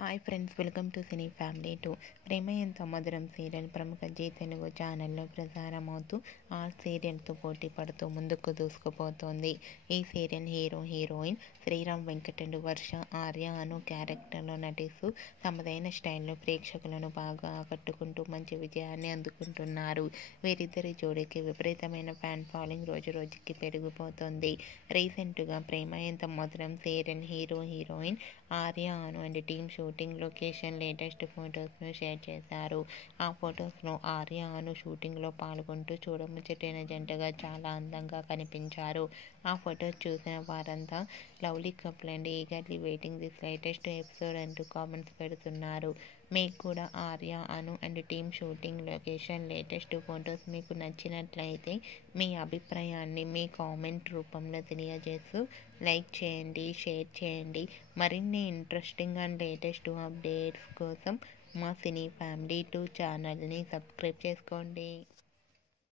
Hi friends, welcome to cine family 2. Prema Entha Madhuram serial ప్రముఖ G Telugu ఛానల్లో ప్రసారమవుతూ ఆ సీరియల్తో పోటీ పడుతూ ముందుకు దూసుకుపోతోంది. ఈ సీరియల్ హీరోయిన్ శ్రీరామ్ వెంకటేష్, వర్ష, ఆర్య అను క్యారెక్టర్లో నటిస్తూ తమదైన స్టైల్లో ప్రేక్షకులను బాగా ఆకట్టుకుంటూ మంచి విజయాన్ని అందుకుంటున్నారు. వీరిద్దరి జోడీకి విపరీతమైన ఫ్యాన్ ఫాలోయింగ్ రోజురోజుకి పెరిగిపోతోంది. రీసెంట్గా Prema Entha Madhuram serial heroine Arya Anu and team shooting location latest ఫొటోస్ను షేర్ చేశారు. ఆ ఫొటోస్లో ఆర్య అను షూటింగ్లో పాల్గొంటూ చూడముచ్చటైన జంటగా చాలా అందంగా కనిపించారు. ఆ ఫొటోస్ చూసిన వారంతా lovely couple and eagerly waiting this latest episode అంటూ కామెంట్స్ పెడుతున్నారు. మీకు కూడా Arya Anu and team shooting location latest photos మీకు నచ్చినట్లయితే మీ అభిప్రాయాన్ని మీ కామెంట్ రూపంలో తెలియజేస్తూ లైక్ చేయండి, షేర్ చేయండి. మరిన్ని ఇంట్రెస్టింగ్ అండ్ లేటెస్ట్ అప్డేట్స్ కోసం మా సినీ ఫ్యామిలీ 2 ఛానల్ని సబ్స్క్రైబ్ చేసుకోండి.